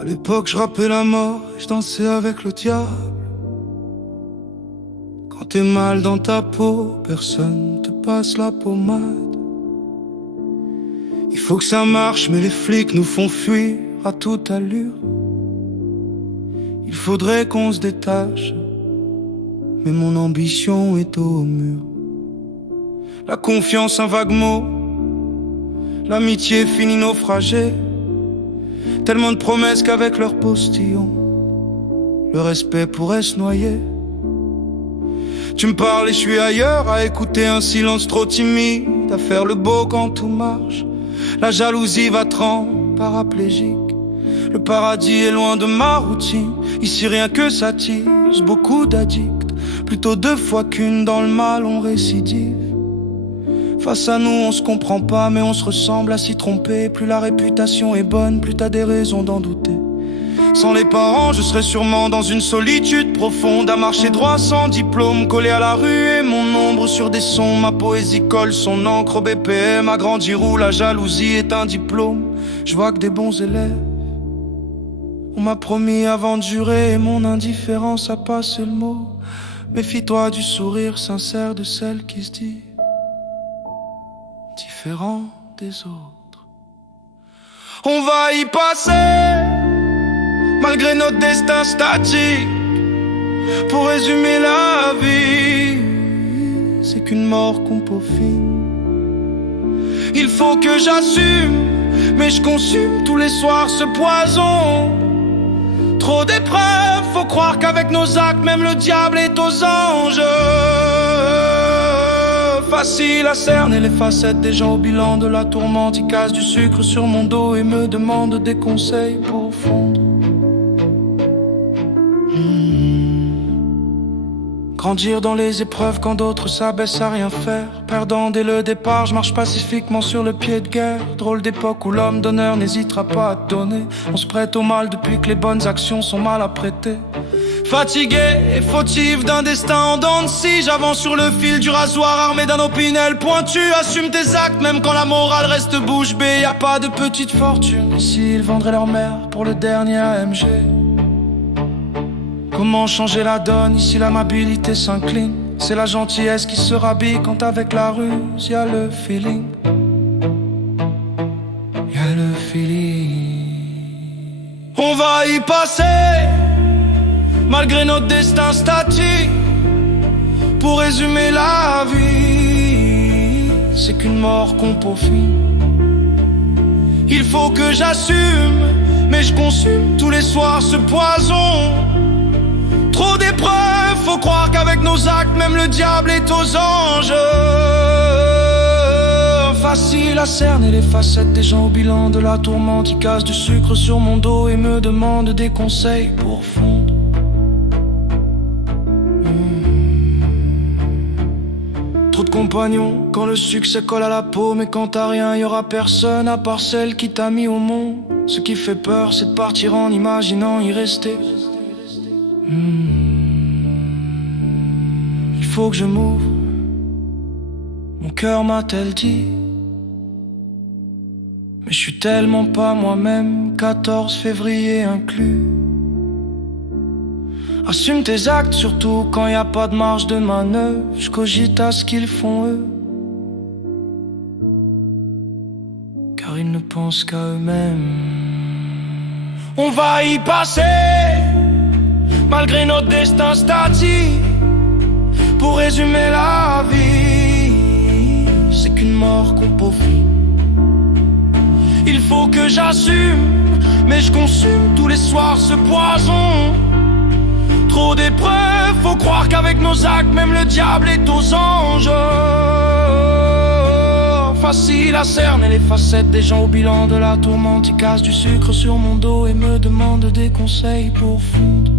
À l'époque, je rappelais la mort et je dansais avec le diable. Quand t'es mal dans ta peau, personne te passe la pommade. Il faut que ça marche, mais les flics nous font fuir à toute allure. Il faudrait qu'on se détache, mais mon ambition est au mur. La confiance, un vague mot, l'amitié finit naufragée. Tellement de promesses qu'avec leur postillon, le respect pourrait se noyer. Tu me parles et je suis ailleurs, à écouter un silence trop timide, à faire le beau quand tout marche. La jalousie va te rendre paraplégique. Le paradis est loin de ma routine. Ici rien que ça tisse, beaucoup d'addicts. Plutôt deux fois qu'une dans le mal on récidive. Face à nous on se comprend pas, mais on se ressemble à s'y tromper. Plus la réputation est bonne, plus t'as des raisons d'en douter. Sans les parents, je serais sûrement dans une solitude profonde, à marcher droit sans diplôme, collé à la rue et mon ombre sur des sons. Ma poésie colle son encre au BPM, à grandir où la jalousie est un diplôme. Je vois que des bons élèves. On m'a promis avant de jurer, et mon indifférence a passé le mot. Méfie-toi du sourire sincère de celle qui se dit différent des autres. On va y passer malgré notre destin statique. Pour résumer la vie, c'est qu'une mort qu'on peaufine. Il faut que j'assume, mais je consume tous les soirs ce poison. Trop d'épreuves, faut croire qu'avec nos actes, même le diable est aux anges. Facile à cerner les facettes des gens au bilan de la tourmente. Ils cassent du sucre sur mon dos et me demandent des conseils pour fondre. Grandir dans les épreuves quand d'autres s'abaissent à rien faire. Perdant dès le départ, je marche pacifiquement sur le pied de guerre. Drôle d'époque où l'homme d'honneur n'hésitera pas à donner. On se prête au mal depuis que les bonnes actions sont mal apprêtées. Fatigué et fautif d'un destin en dents de scie, j'avance sur le fil du rasoir armé d'un opinel pointu. Assume tes actes même quand la morale reste bouche bée. Y'a pas de petite fortune ici, ils vendraient leur mère pour le dernier AMG. Comment changer la donne, ici l'amabilité s'incline. C'est la gentillesse qui se rhabille quand avec la ruse y'a le feeling. Y'a le feeling. On va y passer malgré notre destin statique. Pour résumer la vie, c'est qu'une mort qu'on peaufine. Il faut que j'assume, mais je consume tous les soirs ce poison. Trop d'épreuves, faut croire qu'avec nos actes, même le diable est aux anges. Facile à cerner les facettes des gens au bilan de la tourmente. Ils cassent du sucre sur mon dos et me demandent des conseils pour fondre. Trop de compagnons quand le succès colle à la peau. Mais quand t'as rien, y'aura personne à part celle qui t'a mis au monde. Ce qui fait peur, c'est de partir en imaginant y rester. Il faut que je m'ouvre, mon cœur m'a-t-elle dit. Mais je suis tellement pas moi-même, 14 février inclus. Assume tes actes, surtout quand y a pas de marge de manœuvre. Je cogite à ce qu'ils font eux, car ils ne pensent qu'à eux-mêmes. On va y passer malgré notre destin statique. Pour résumer la vie, c'est qu'une mort qu'on peaufine. Il faut que j'assume, mais je consume tous les soirs ce poison. Trop d'épreuves, faut croire qu'avec nos actes, même le diable est aux anges. Facile à cerner les facettes des gens au bilan de la tourmente. Ils cassent du sucre sur mon dos et me demandent des conseils pour fondre.